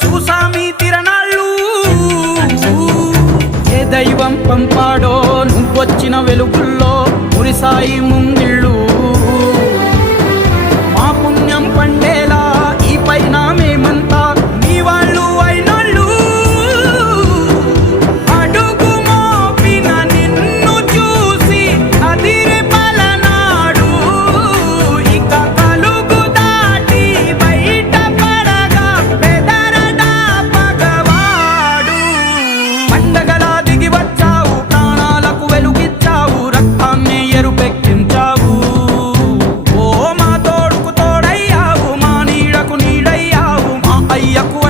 చూసామి తిరణాళ్ళు ఏ దైవం పంపాడో నువ్వొచ్చిన వెలుగుల్లో మురిసాయి ముంగిళ్ళు మా పుణ్యం పండేలా ఈ పైన మేమంతా నీ వాళ్ళు అయినాళ్ళు అడుగు మోపిన నిన్ను చూసి అదిరే పలనాడు ఇక కలుగు దాటి బయట పడగా బెదరడా పగవాడు పండగలా దిగి వచ్చావు ప్రాణాలకు వెలుగిచ్చావు రక్తాన్నే ఎరుపెక్కించావు ఓ మా తోడుకు తోడయ్యావు మా నీడకు నీడయ్యావు మా అయ్యకు